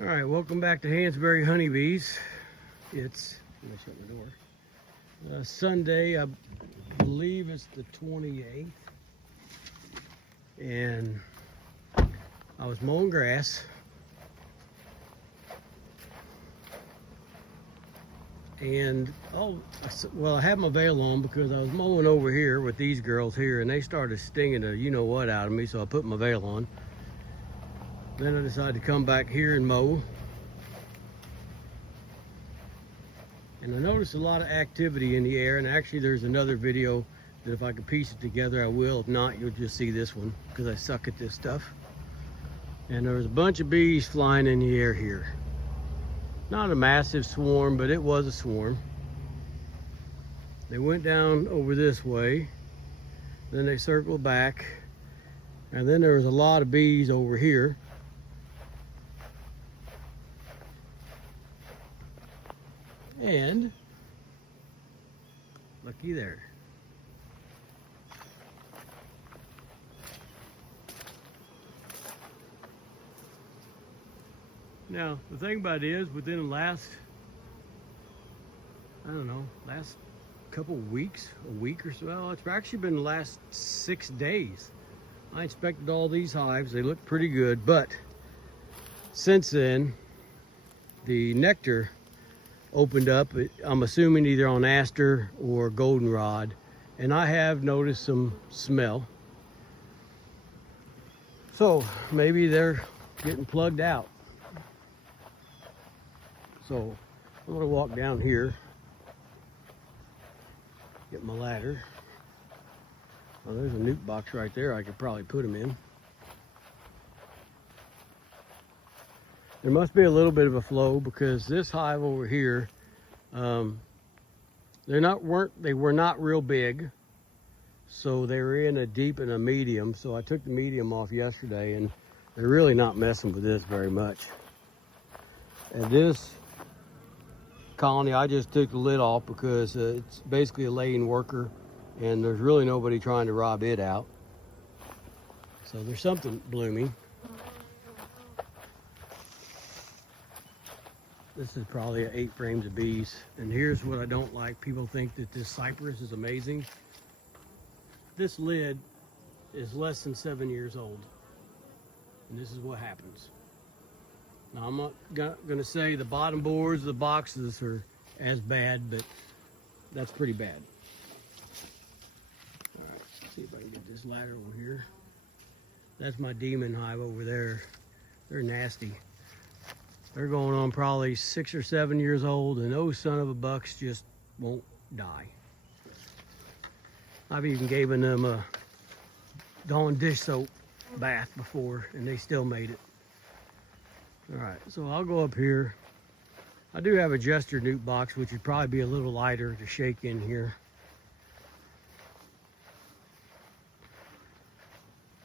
All right, welcome back to Hansberry Honeybees. It's, let me shut my door. Sunday, I believe it's the 28th. And I was mowing grass. And, well, I had my veil on because I was mowing over here with these girls here, and they started stinging the you-know-what out of me, so I put my veil on. Then I decided to come back here and mow. And I noticed a lot of activity in the air, and actually there's another video that if I could piece it together, I will. If not, you'll just see this one because I suck at this stuff. And there was a bunch of bees flying in the air here. Not a massive swarm, but it was a swarm. They went down over this way, then they circled back, and then there was a lot of bees over here. And looky there. Now, the thing about it is, within the last, I don't know, last couple weeks, a week or so, well, it's actually been the last 6 days. I inspected all these hives. They look pretty good, but since then, the nectar opened up. I'm assuming either on aster or goldenrod, and I have noticed some smell. So maybe they're getting plugged out. So I'm gonna walk down here, get my ladder. Oh, there's a nuke box right there. I could probably put them in. There must be a little bit of a flow because this hive over here, they were not real big, so they were in a deep and a medium. So I took the medium off yesterday, and they're really not messing with this very much. And this colony, I just took the lid off because it's basically a laying worker, and there's really nobody trying to rob it out. So there's something blooming. This is probably 8 frames of bees. And here's what I don't like. People think that this cypress is amazing. This lid is less than 7 years old. And this is what happens. Now, I'm not gonna say the bottom boards, the boxes are as bad, but that's pretty bad. All right, let's see if I can get this ladder over here. That's my demon hive over there. They're nasty. They're going on probably 6 or 7 years old, and those son of a bucks just won't die. I've even given them a Dawn dish soap bath before, and they still made it. All right, so I'll go up here. I do have a Jester nuke box, which would probably be a little lighter to shake in here.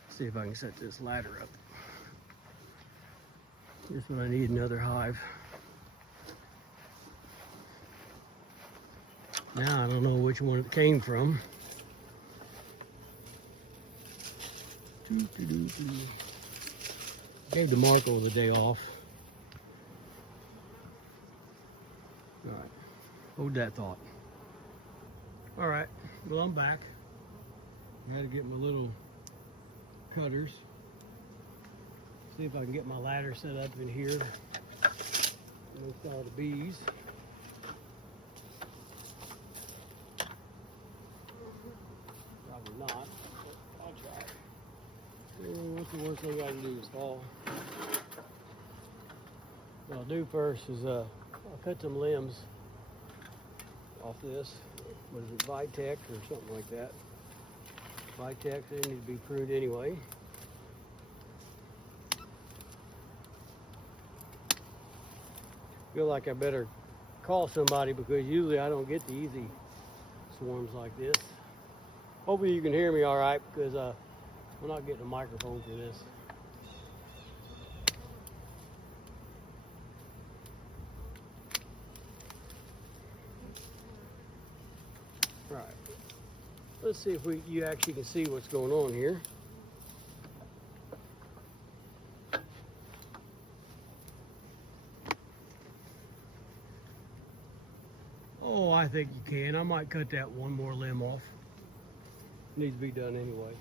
See if I can set this ladder up. Here's when I need another hive. Now I don't know which one it came from. Gave the Marco the day off. All right, hold that thought. All right, well, I'm back. I had to get my little cutters. See if I can get my ladder set up in here with all the bees. Probably not, but I'll try. What's the worst thing I can do is fall? What I'll do first is I'll cut some limbs off this. What is it, Vitex or something like that? Vitex, they need to be pruned anyway. Feel like I better call somebody because usually I don't get the easy swarms like this. Hopefully you can hear me all right because I'm not getting a microphone for this. All right, let's see if you actually can see what's going on here. I think you can. I might cut that one more limb off. Needs to be done anyway.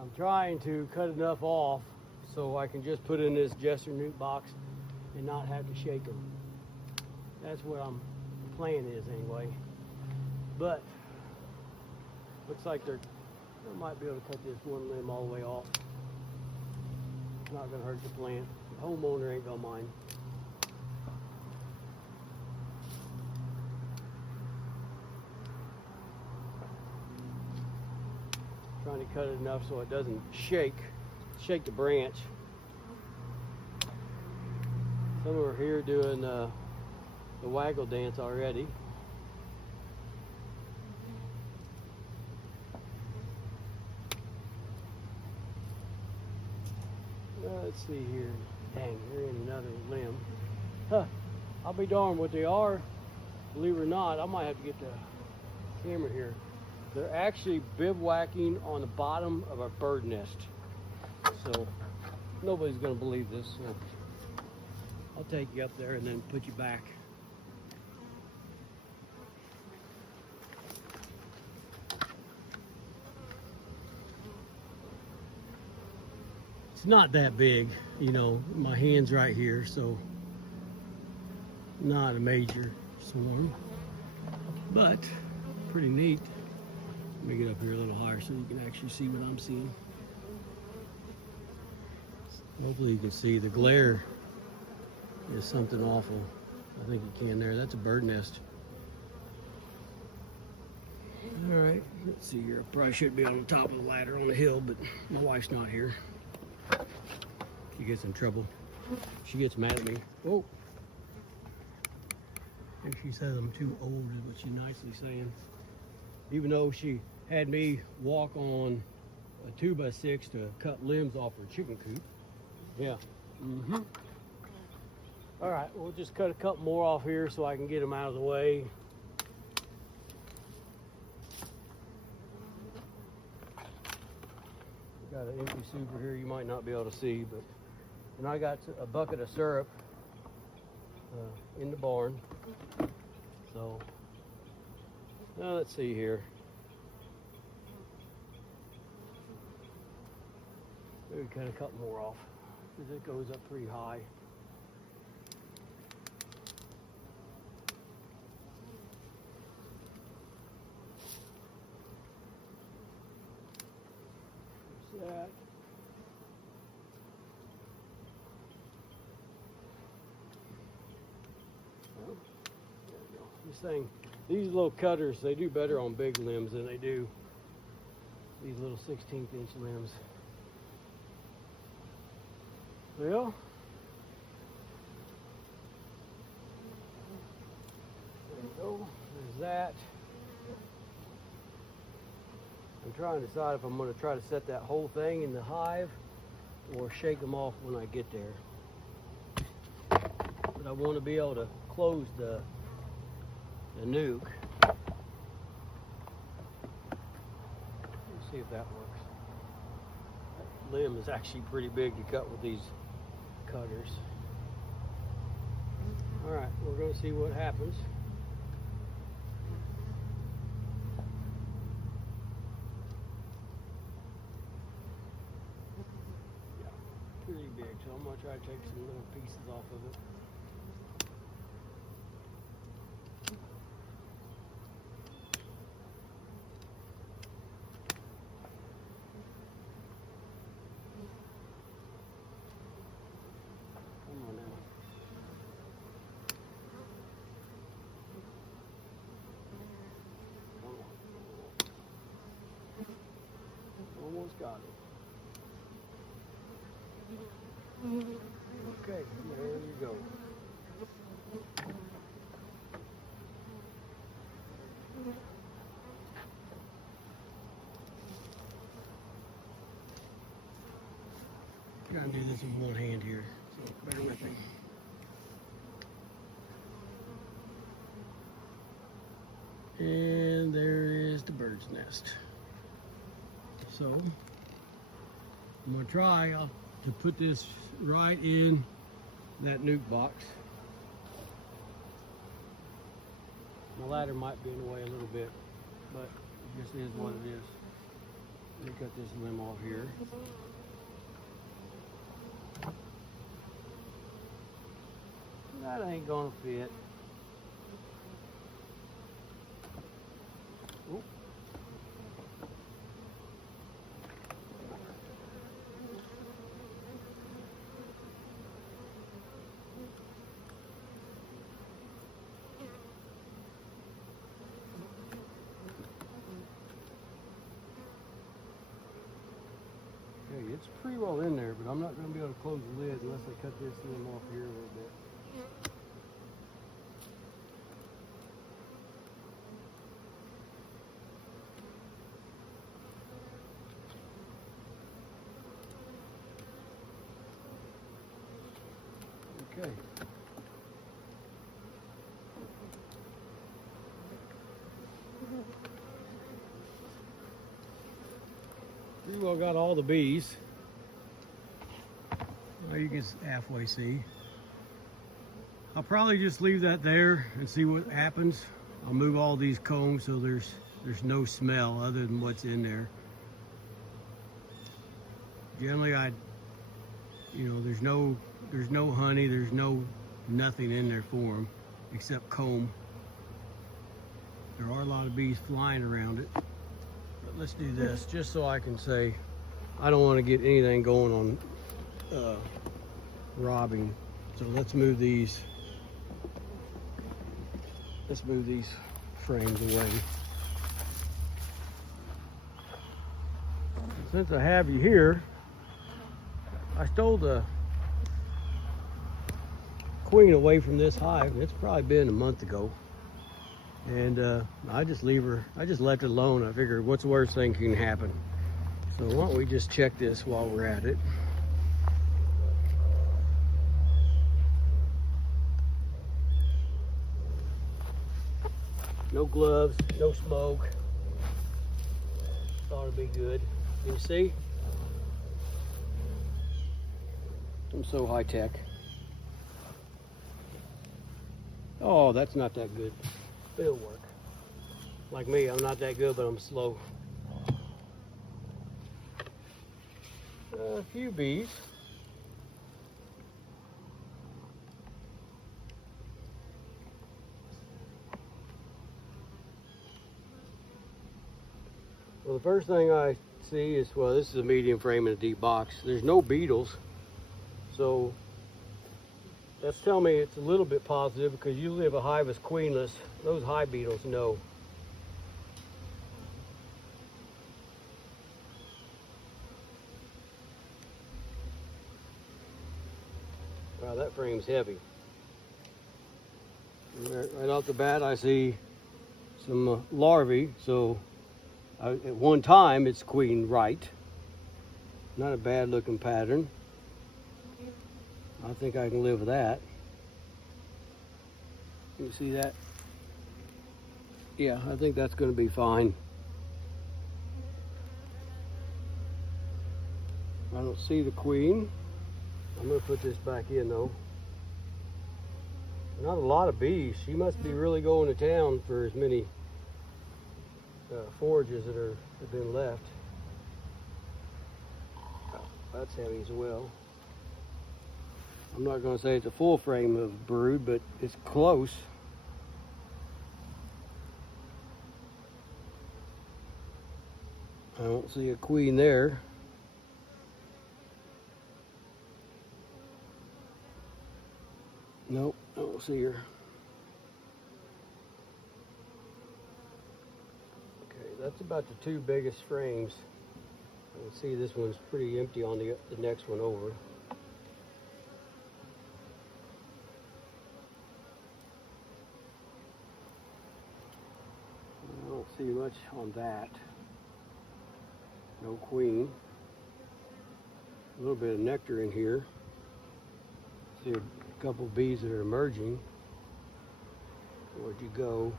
I'm trying to cut enough off so I can just put in this Jester Newt box and not have to shake them. That's what the plan is anyway. But looks like I might be able to cut this one limb all the way off. Not gonna hurt the plant. The homeowner ain't gonna mind. Trying to cut it enough so it doesn't shake the branch. Some are here doing the waggle dance already. Let's see here. Dang, they're in another limb. Huh. I'll be darned what they are. Believe it or not, I might have to get the camera here. They're actually bivouacking on the bottom of a bird nest. So nobody's gonna believe this. So I'll take you up there and then put you back. It's not that big, you know, my hand's right here, so not a major swarm, but pretty neat. Let me get up here a little higher so you can actually see what I'm seeing. Hopefully you can see the glare is something awful. I think you can there. That's a bird nest. All right, let's see here. I probably should be on the top of the ladder on the hill, but my wife's not here. She gets in trouble. She gets mad at me. Oh. I think she says I'm too old is what she's nicely saying. Even though she had me walk on a 2x6 to cut limbs off her chicken coop. Yeah. Mm-hmm. All right, we'll just cut a couple more off here so I can get them out of the way. Got an empty super here you might not be able to see, but and I got a bucket of syrup in the barn. So now let's see here. Maybe cut a couple more off because it goes up pretty high. There's that. Well, there we go. This thing, these little cutters, they do better on big limbs than they do these little 16th inch limbs. Well, there you go. There's that. I'm trying to decide if I'm going to try to set that whole thing in the hive or shake them off when I get there. But I want to be able to close the nuke. Let's see if that works. That limb is actually pretty big to cut with these cutters. All right, we're going to see what happens. Yeah, pretty big, so I'm going to try to take some little pieces off of it. Come on now. Almost got it. Okay, there you go. Gotta do this with one hand here, so bear with me. And there is the bird's nest. So I'm gonna try to put this right in that nuke box. My ladder might be in the way a little bit, but it just is what it is. Let me cut this limb off here. That ain't gonna fit. Oop. Okay, it's pretty well in there, but I'm not going to be able to close the lid unless I cut this limb off here a little bit. Okay. Pretty well got all the bees. Well, you can halfway see. I'll probably just leave that there and see what happens. I'll move all these combs so there's no smell other than what's in there. Generally, there's no honey, there's nothing in there for them except comb. There are a lot of bees flying around it. But let's do this just so I can say I don't want to get anything going on robbing. So let's move these frames away. Since I have you here, I stole the queen away from this hive. It's probably been a month ago. And I just left it alone. I figured what's the worst thing can happen? So why don't we just check this while we're at it. No gloves, no smoke. Thought it'd be good. You see? I'm so high tech. Oh, that's not that good. It'll work. Like me, I'm not that good, but I'm slow. A few bees. Well, the first thing I see is, well, this is a medium frame in a deep box. There's no beetles, so that's telling me it's a little bit positive, because usually if a hive is queenless, those hive beetles know. Wow, that frame's heavy. Right off the bat, I see some larvae, so at one time it's queen right. Not a bad looking pattern. I think I can live with that. You see that? Yeah, I think that's going to be fine. I don't see the queen. I'm going to put this back in though. Not a lot of bees. She must be really going to town for as many forages that have been left. That's heavy as well. I'm not going to say it's a full frame of brood, but it's close. I don't see a queen there. Nope, I don't see her. Okay, that's about the two biggest frames. You can see this one's pretty empty on the next one over. I don't see much on that. No queen. A little bit of nectar in here. See a couple bees that are emerging. Where'd you go?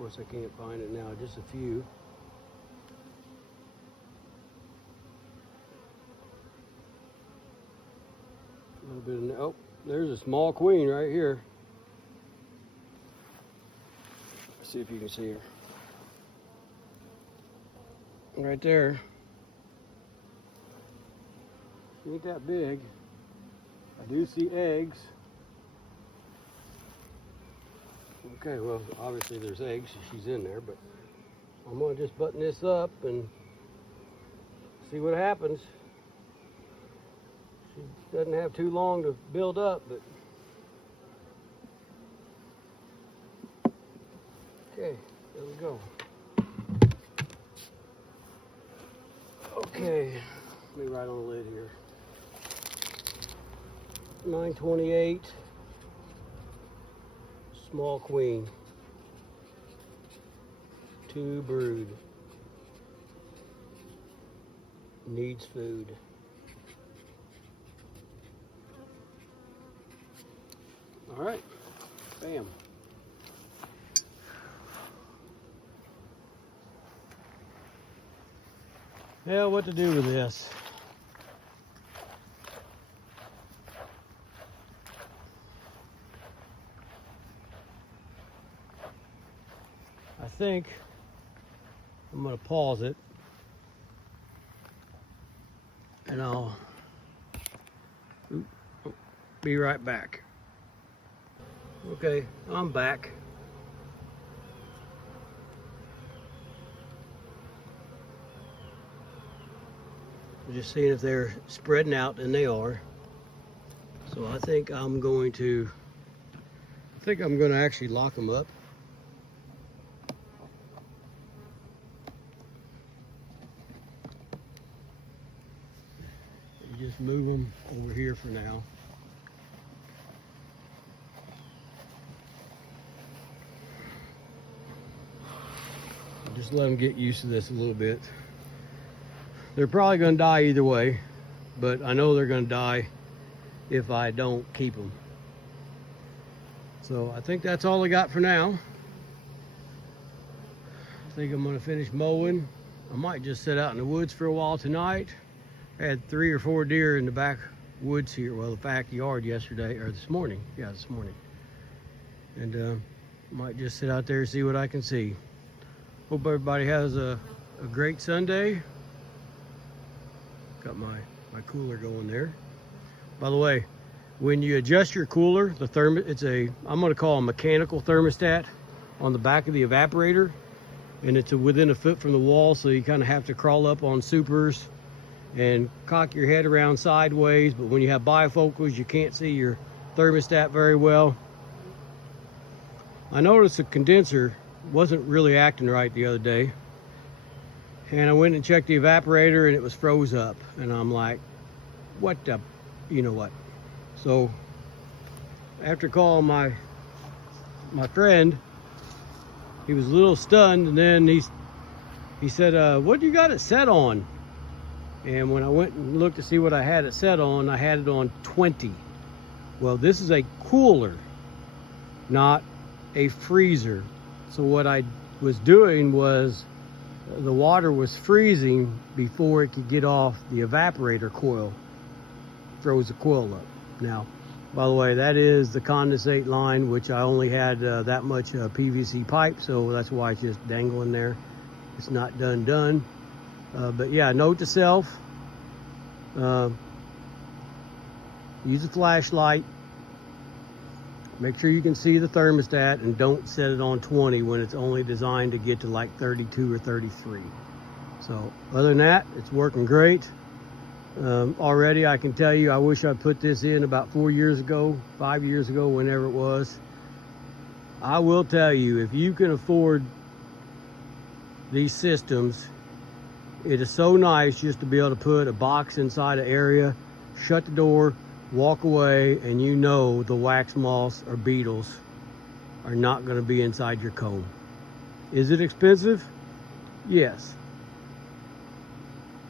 course, I can't find it now, just a few. A little bit of, oh, there's a small queen right here. Let's see if you can see her. Right there. She ain't that big. I do see eggs. Okay, well, obviously there's eggs, she's in there, but I'm gonna just button this up and see what happens. She doesn't have too long to build up, but okay, there we go. Okay, let me write on the lid here. 928, small queen, 2 brood, needs food. All right, bam. Yeah, what to do with this? I think I'm gonna pause it and I'll be right back. Okay, I'm back. I'm just seeing if they're spreading out, and they are. So I think I'm going to actually lock them up. You just move them over here for now. Just let them get used to this a little bit. They're probably going to die either way, but I know they're going to die if I don't keep them. So I think that's all I got for now. I think I'm going to finish mowing. I might just sit out in the woods for a while tonight. I had 3 or 4 deer in the backwoods here, well, the backyard yesterday, or this morning. Yeah, this morning. And might just sit out there and see what I can see. Hope everybody has a great Sunday. Got my cooler going there. By the way, when you adjust your cooler, I'm gonna call a mechanical thermostat on the back of the evaporator, and it's within a foot from the wall, so you kind of have to crawl up on supers and cock your head around sideways. But when you have bifocals, you can't see your thermostat very well. I noticed the condenser wasn't really acting right the other day, and I went and checked the evaporator and it was froze up, and I'm like, what the, you know what? So after calling my friend, he was a little stunned, and then he said, what you got it set on? And when I went and looked to see what I had it set on, I had it on 20. Well, this is a cooler, not a freezer. So what I was doing was the water was freezing before it could get off the evaporator coil. Froze the coil up. Now, by the way, that is the condensate line, which I only had that much PVC pipe, so that's why it's just dangling there. It's not done. But yeah, note to self, use a flashlight. Make sure you can see the thermostat, and don't set it on 20 when it's only designed to get to like 32 or 33. So other than that, it's working great. Already I can tell you, I wish I put this in about 4 years ago, 5 years ago, whenever it was. I will tell you, if you can afford these systems, it is so nice just to be able to put a box inside an area, shut the door, walk away, and you know the wax moths or beetles are not going to be inside your comb. Is it expensive? Yes.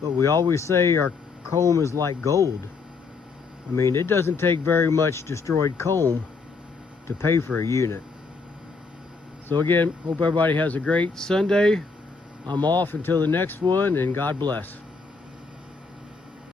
But we always say our comb is like gold. I mean, it doesn't take very much destroyed comb to pay for a unit. So again, hope everybody has a great Sunday. I'm off until the next one, and God bless.